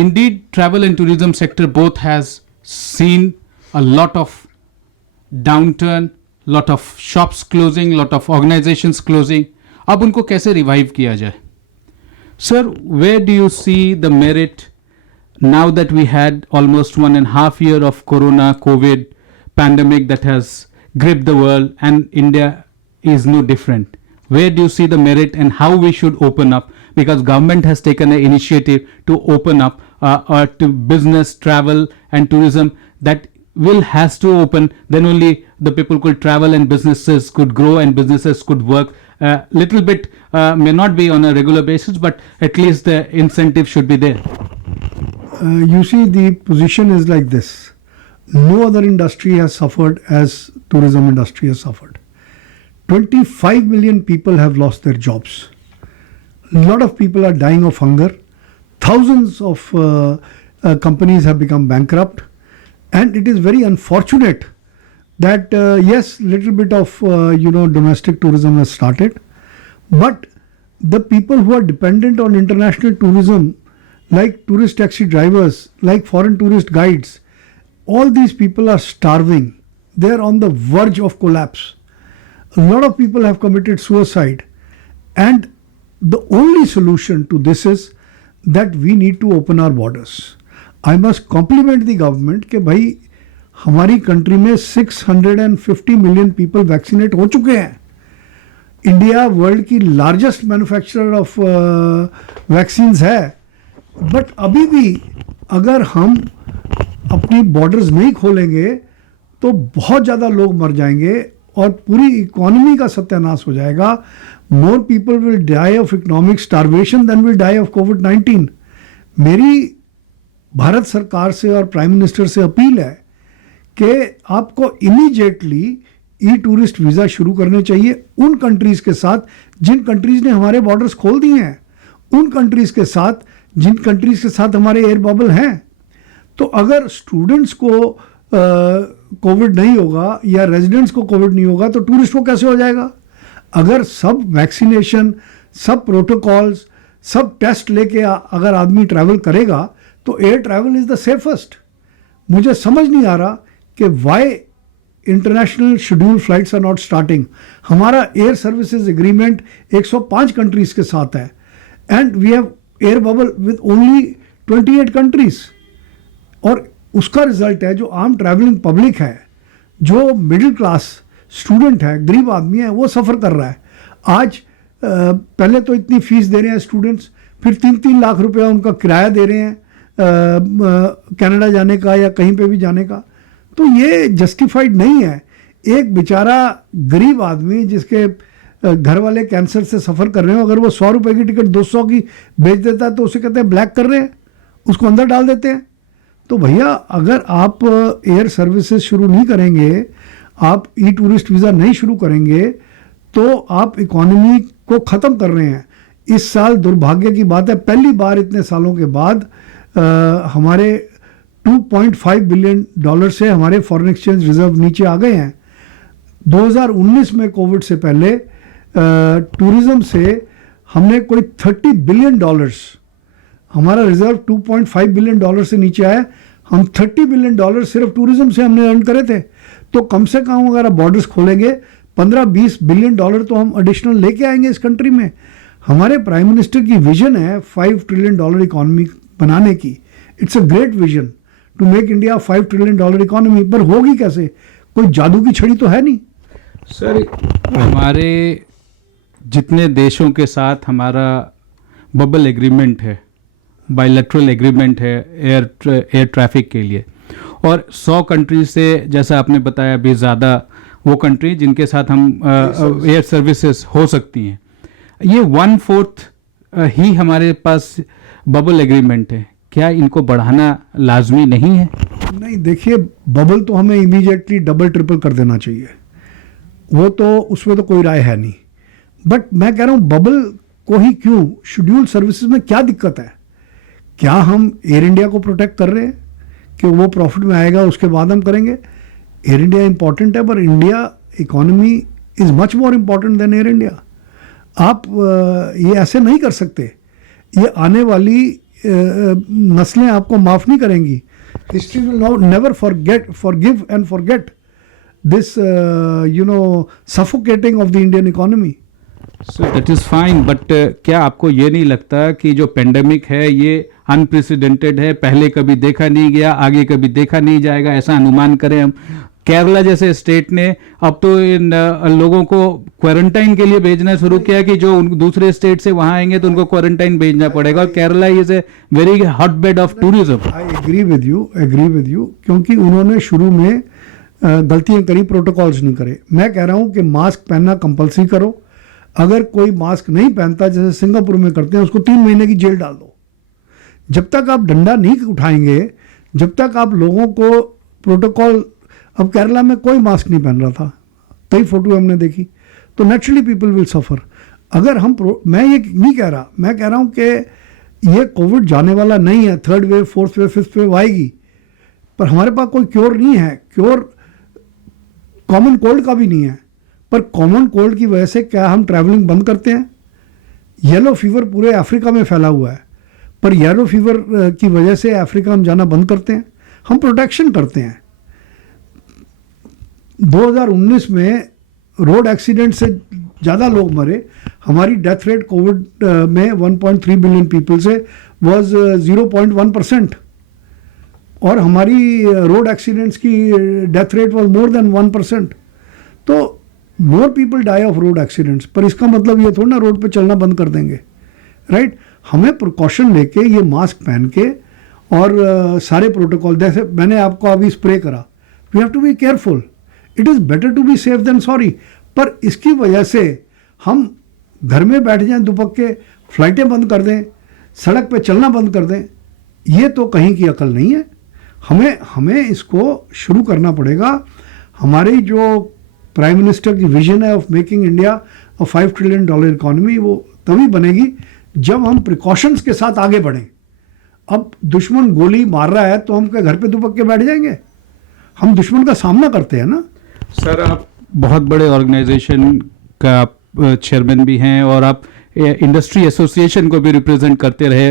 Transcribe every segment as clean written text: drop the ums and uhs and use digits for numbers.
Indeed, travel and tourism sector both has seen a lot of downturn, lot of shops closing, lot of organizations closing. अब उनको कैसे revive किया जाए? Sir, where do you see the merit now that we had almost 1.5 years of COVID pandemic that has gripped the world, and India is no different? Where do you see the merit and how we should open up? Because government has taken an initiative to open up to business, travel and tourism. That will has to open, then only the people could travel and businesses could grow and businesses could work. Little bit may not be on a regular basis, but at least the incentive should be there. You see, the position is like this. No other industry has suffered as tourism industry has suffered. 25 million people have lost their jobs. A lot of people are dying of hunger. Thousands of companies have become bankrupt. And it is very unfortunate that yes, little bit of domestic tourism has started, but the people who are dependent on international tourism, like tourist taxi drivers, like foreign tourist guides, all these people are starving. They are on the verge of collapse. A lot of people have committed suicide, and the only solution to this is that we need to open our borders. I must compliment the government कि भाई हमारी country में 650 million people vaccinate हो चुके हैं. India world की largest manufacturer of vaccines है, but अभी भी अगर हम अपनी बॉर्डर्स नहीं खोलेंगे तो बहुत ज़्यादा लोग मर जाएंगे और पूरी इकोनॉमी का सत्यानाश हो जाएगा. More people will die of economic starvation than will die of कोविड-19. मेरी भारत सरकार से और प्राइम मिनिस्टर से अपील है कि आपको इमीडिएटली ई टूरिस्ट वीज़ा शुरू करने चाहिए उन कंट्रीज़ के साथ जिन कंट्रीज़ ने हमारे बॉर्डर्स खोल दिए हैं, उन कंट्रीज़ के साथ जिन कंट्रीज़ के साथ हमारे एयर बबल हैं. तो अगर स्टूडेंट्स को कोविड नहीं होगा या रेजिडेंट्स को कोविड नहीं होगा तो टूरिस्ट को कैसे हो जाएगा? अगर सब वैक्सीनेशन, सब प्रोटोकॉल्स, सब टेस्ट लेके अगर आदमी ट्रैवल करेगा तो air travel is the safest. मुझे समझ नहीं आ रहा कि why international schedule flights are not starting. हमारा एयर सर्विसेज एग्रीमेंट 105 कंट्रीज़ के साथ है and we have air bubble with only 28 countries. और उसका रिजल्ट है जो आम ट्रैवलिंग पब्लिक है, जो मिडिल क्लास स्टूडेंट है, गरीब आदमी है, वो सफ़र कर रहा है. आज पहले तो इतनी फ़ीस दे रहे हैं स्टूडेंट्स, फिर 3-3 लाख रुपया उनका किराया दे रहे हैं कनाडा जाने का या कहीं पे भी जाने का. तो ये जस्टिफाइड नहीं है. एक बेचारा गरीब आदमी जिसके घर वाले कैंसर से सफ़र कर रहे हो, अगर वो 100 रुपये की टिकट 200 की बेच देता है तो उसे कहते हैं ब्लैक कर रहे हैं, उसको अंदर डाल देते हैं. तो भैया अगर आप एयर सर्विसेज शुरू नहीं करेंगे, आप ई टूरिस्ट वीज़ा नहीं शुरू करेंगे तो आप इकोनॉमी को ख़त्म कर रहे हैं. इस साल दुर्भाग्य की बात है, पहली बार इतने सालों के बाद हमारे $2.5 बिलियन से हमारे फॉरेन एक्सचेंज रिजर्व नीचे आ गए हैं. 2019 में कोविड से पहले टूरिज़म से हमने कोई $30 बिलियन, हमारा रिजर्व $2.5 बिलियन से नीचे आया. हम $30 बिलियन सिर्फ टूरिज़म से हमने अर्न करे थे. तो कम से कम अगर आप बॉर्डर्स खोलेंगे 15-20 बिलियन डॉलर तो हम एडिशनल लेके आएंगे इस कंट्री में. हमारे प्राइम मिनिस्टर की विजन है $5 ट्रिलियन इकोनॉमी बनाने की. It's a great vision to make India $5 trillion economy. पर होगी कैसे? कोई जादू की छड़ी तो है नहीं. सर, हमारे जितने देशों के साथ हमारा बबल एग्रीमेंट है, बायलैटरल एग्रीमेंट है एयर ट्रैफिक के लिए, और 100 कंट्री से, जैसा आपने बताया, भी ज़्यादा वो कंट्री जिनके साथ हम एयर सर्विसेज हो सकती हैं. ये 1/4 ही हमारे पास बबल एग्रीमेंट है. क्या इनको बढ़ाना लाजमी नहीं है? नहीं, देखिए, बबल तो हमें इमीडिएटली डबल ट्रिपल कर देना चाहिए. वो तो उसमें तो कोई राय है नहीं. बट मैं कह रहा हूँ बबल को ही क्यों? शेड्यूल सर्विसेज में क्या दिक्कत है? क्या हम एयर इंडिया को प्रोटेक्ट कर रहे हैं कि वो प्रॉफिट में आएगा उसके बाद हम करेंगे? एयर इंडिया इंपॉर्टेंट है, पर India economy is much more important than air India. आप ये ऐसे नहीं कर सकते. ये आने वाली नस्लें आपको माफ़ नहीं करेंगी. History will never forgive and forget this suffocating of the Indian economy. So that is fine, but क्या आपको ये नहीं लगता कि जो पेंडेमिक है ये अनप्रेसिडेंटेड है, पहले कभी देखा नहीं गया, आगे कभी देखा नहीं जाएगा, ऐसा अनुमान करें हम? केरला जैसे स्टेट ने अब तो इन लोगों को क्वारंटाइन के लिए भेजना शुरू किया कि जो दूसरे स्टेट से वहां आएंगे तो उनको क्वारंटाइन भेजना पड़ेगा, और Kerala is a very hot bed of tourism. I agree with you, क्योंकि उन्होंने शुरू में गलतियां करी, प्रोटोकॉल्स नहीं करे. मैं कह रहा हूं कि मास्क पहनना कंपलसरी करो. अगर कोई मास्क नहीं पहनता, जैसे सिंगापुर में करते हैं, उसको 3 महीने की जेल डाल दो. जब तक आप डंडा नहीं उठाएंगे, जब तक आप लोगों को प्रोटोकॉल. अब केरला में कोई मास्क नहीं पहन रहा था, कई फोटो हमने देखी, तो नेचुरली पीपल विल सफ़र. अगर हम मैं ये नहीं कह रहा, मैं कह रहा हूँ कि ये कोविड जाने वाला नहीं है. 3rd wave, 4th wave, 5th wave आएगी, पर हमारे पास कोई क्योर नहीं है. क्योर कॉमन कोल्ड का भी नहीं है. पर कॉमन कोल्ड की वजह से क्या हम ट्रैवलिंग बंद करते हैं? येलो फीवर पूरे अफ्रीका में फैला हुआ है, पर येलो फीवर की वजह से अफ्रीका हम जाना बंद करते हैं? हम प्रोटेक्शन करते हैं. 2019 में रोड एक्सीडेंट से ज़्यादा लोग मरे. हमारी डेथ रेट कोविड में 1.3 बिलियन पीपल से वाज 0.1%, और हमारी रोड एक्सीडेंट्स की death rate was more than 1%. तो more people die of road accidents, पर इसका मतलब ये थोड़ा ना रोड पे चलना बंद कर देंगे, राइट? हमें प्रिकॉशन लेके, ये मास्क पहन के और सारे प्रोटोकॉल, जैसे मैंने आपको अभी स्प्रे करा, we have to be careful. It is better to be safe than sorry. पर इसकी वजह से हम घर में बैठ जाएं दुपक के, फ्लाइटें बंद कर दें, सड़क पे चलना बंद कर दें, ये तो कहीं की अकल नहीं है. हमें इसको शुरू करना पड़ेगा. हमारी जो प्राइम मिनिस्टर की विजन है of making India a $5 trillion economy, वो तभी बनेगी जब हम प्रिकॉशंस के साथ आगे बढ़ें. अब दुश्मन गोली मार रहा है तो हम क्या घर पे दुपक के बैठ जाएंगे? हम दुश्मन का सामना करते हैं ना. सर, आप बहुत बड़े ऑर्गेनाइजेशन का चेयरमैन भी हैं, और आप इंडस्ट्री एसोसिएशन को भी रिप्रेजेंट करते रहे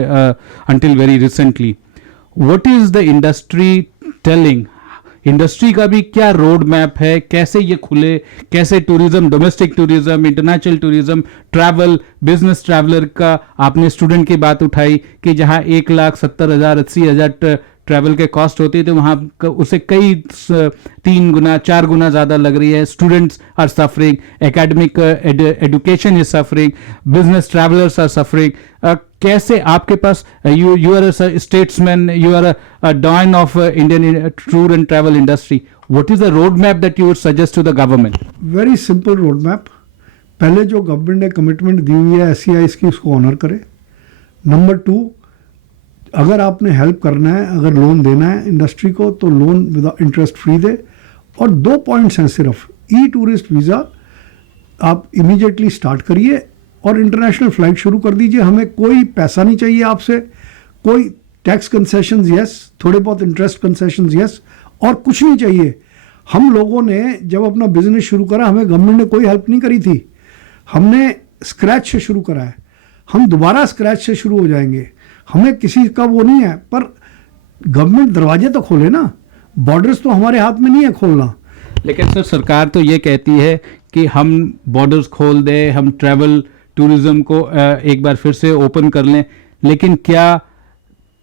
until very recently. What is the industry telling? Industry का भी क्या रोड मैप है? कैसे ये खुले? कैसे tourism, domestic tourism, international tourism, travel, business traveller का आपने स्टूडेंट की बात उठाई कि जहां 1,70,000 80,000 ट्रैवल के कॉस्ट होती है, तो वहाँ उसे कई 3 गुना 4 गुना ज़्यादा लग रही है. Students are suffering, academic education is suffering, business travellers are suffering. कैसे आपके पास, you are a statesman, you are a don of Indian tour and travel industry, what is the road map that you would suggest to the government? Very simple road map. पहले जो government ने commitment दी हुई है SEIs की, उसको honour करे. Number 2, अगर आपने हेल्प करना है, अगर लोन देना है इंडस्ट्री को, तो लोन विदाउट इंटरेस्ट फ्री दे. और 2 पॉइंट्स हैं सिर्फ. टूरिस्ट वीज़ा आप इमीडिएटली स्टार्ट करिए और इंटरनेशनल फ्लाइट शुरू कर दीजिए. हमें कोई पैसा नहीं चाहिए आपसे, कोई टैक्स कंसेशंस यस, थोड़े बहुत इंटरेस्ट कंसेशंस यस, और कुछ नहीं चाहिए. हम लोगों ने जब अपना बिजनेस शुरू करा, हमें गवर्नमेंट ने कोई हेल्प नहीं करी थी. हमने स्क्रैच से शुरू करा है, हम दोबारा स्क्रैच से शुरू हो जाएंगे. हमें किसी का वो नहीं है, पर गवर्नमेंट दरवाजे तो खोले ना. बॉर्डर्स तो हमारे हाथ में नहीं है खोलना. लेकिन सर, सरकार तो ये कहती है कि हम बॉर्डर्स खोल दें, हम ट्रैवल टूरिज्म को एक बार फिर से ओपन कर लें, लेकिन क्या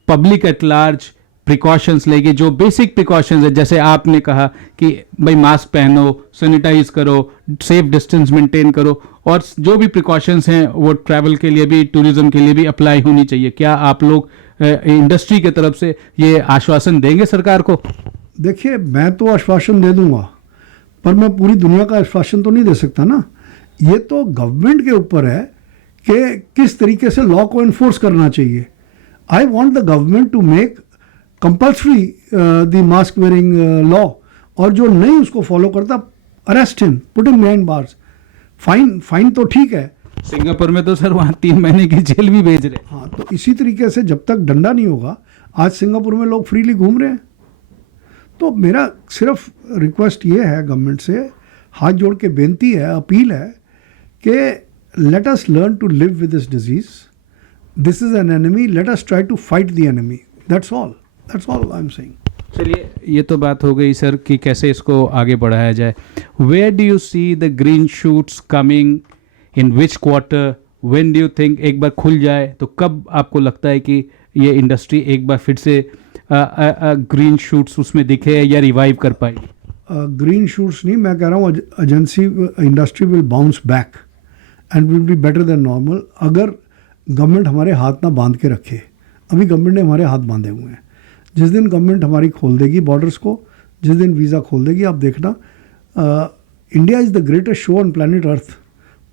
पब्लिक एट लार्ज प्रिकॉशंस लेगी? जो बेसिक प्रिकॉशंस है, जैसे आपने कहा कि भाई मास्क पहनो, सैनिटाइज करो, सेफ डिस्टेंस मेंटेन करो, और जो भी प्रिकॉशंस हैं वो ट्रैवल के लिए भी, टूरिज्म के लिए भी अप्लाई होनी चाहिए. क्या आप लोग इंडस्ट्री की तरफ से ये आश्वासन देंगे सरकार को? देखिए, मैं तो आश्वासन दे दूंगा, पर मैं पूरी दुनिया का आश्वासन तो नहीं दे सकता ना. ये तो गवर्नमेंट के ऊपर है कि किस तरीके से लॉ को इन्फोर्स करना चाहिए. I want the government to make compulsory the mask wearing law, और जो नहीं उसको फॉलो करता, arrest him, put him behind bars. Fine तो ठीक है. सिंगापुर में तो सर वहाँ 3 महीने की जेल भी भेज रहे. हाँ, तो इसी तरीके से जब तक डंडा नहीं होगा, आज सिंगापुर में लोग फ्रीली घूम रहे हैं. तो मेरा सिर्फ रिक्वेस्ट ये है गवर्नमेंट से, हाथ जोड़ के बेनती है, अपील है कि let us learn to live with this disease. this is an enemy, let us try to fight the enemy. That's all I'm saying. चलिए, ये तो बात हो गई सर कि कैसे इसको आगे बढ़ाया जाए. Where do you see the green shoots coming, in which quarter, when do you think एक बार खुल जाए तो कब आपको लगता है कि ये इंडस्ट्री एक बार फिर से ग्रीन शूट्स उसमें दिखे या रिवाइव कर पाएगी? ग्रीन शूट्स नहीं, मैं कह रहा हूँ agency industry will bounce back and will be better than normal अगर गवर्नमेंट हमारे हाथ ना बांध के रखे. अभी गवर्नमेंट ने हमारे हाथ बांधे हुए हैं. जिस दिन गवर्नमेंट हमारी खोल देगी बॉर्डर्स को, जिस दिन वीज़ा खोल देगी, आप देखना India is the greatest show on planet earth.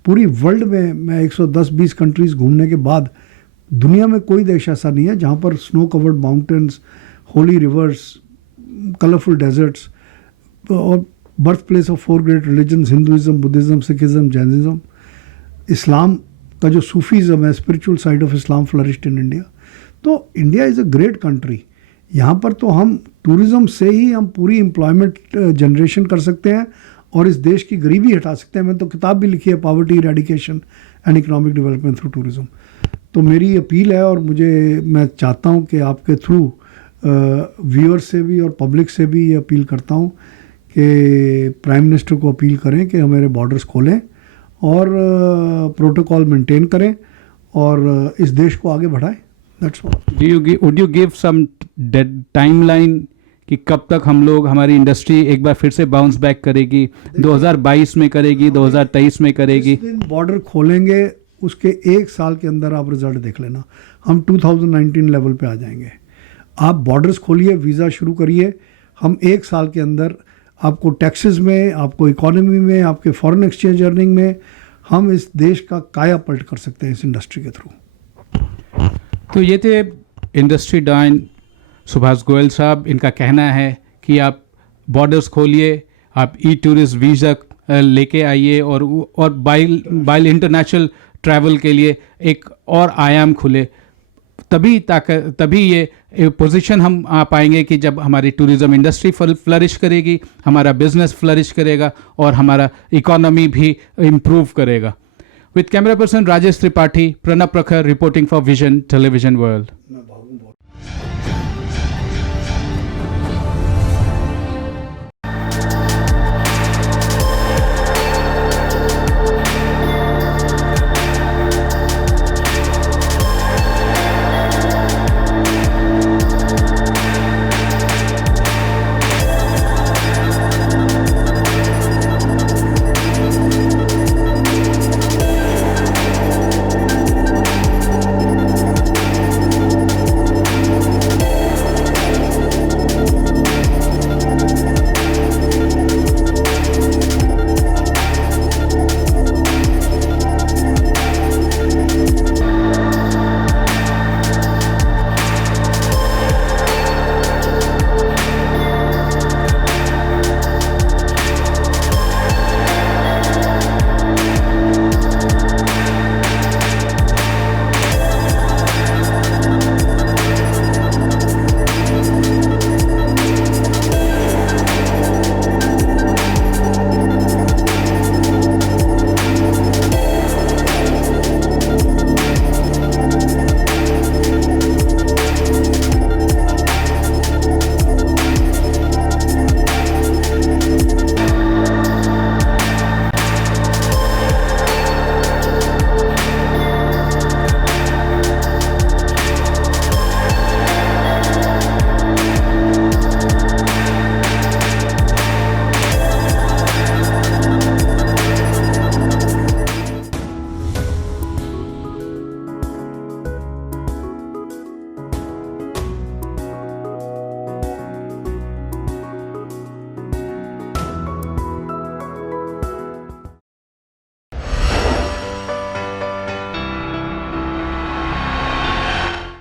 पूरी वर्ल्ड में मैं 110-20 कंट्रीज़ घूमने के बाद दुनिया में कोई देश ऐसा नहीं है जहाँ पर snow covered mountains, holy rivers, colourful deserts और birth place of 4 great religions, Hinduism, Buddhism, Sikhism, Jainism, Islam का जो सूफीज़म है, spiritual side of Islam flourished in India. तो India is a great country. यहाँ पर तो हम टूरिज़्म से ही हम पूरी एम्प्लॉयमेंट जनरेशन कर सकते हैं और इस देश की गरीबी हटा सकते हैं. मैंने तो किताब भी लिखी है, poverty eradication and economic development through tourism. तो मेरी अपील है और मैं चाहता हूँ कि आपके थ्रू व्यूअर्स से भी और पब्लिक से भी ये अपील करता हूँ कि प्राइम मिनिस्टर को अपील करें कि हमारे बॉर्डर्स खोलें और प्रोटोकॉल मेंटेन करें और इस देश को आगे बढ़ाएं. That's all. Would you give some timeline कि कब तक हम लोग, हमारी इंडस्ट्री एक बार फिर से बाउंस बैक करेगी? 2022 में करेगी, 2023 में करेगी? जिस दिन बॉर्डर खोलेंगे उसके 1 साल के अंदर आप रिजल्ट देख लेना. हम 2019 लेवल पे आ जाएंगे. आप बॉर्डर्स खोलिए, वीज़ा शुरू करिए, हम 1 साल के अंदर आपको टैक्सेस में, आपको इकोनॉमी में, आपके फॉरेन एक्सचेंज अर्निंग में हम इस देश का काया पलट कर सकते हैं इस इंडस्ट्री के थ्रू. तो ये थे इंडस्ट्री डॉन सुभाष गोयल साहब. इनका कहना है कि आप बॉर्डर्स खोलिए, आप ई टूरिस्ट वीज़ा लेके आइए और बाय इंटरनेशनल ट्रैवल के लिए एक और आयाम खुले. तभी ये पोजीशन हम आ पाएंगे कि जब हमारी टूरिज़्म इंडस्ट्री फ्लरिश करेगी, हमारा बिजनेस फ्लरिश करेगा और हमारा इकोनॉमी भी इम्प्रूव करेगा. With camera person Rajesh Tripathi, Pranab Prakhar reporting for vision television world.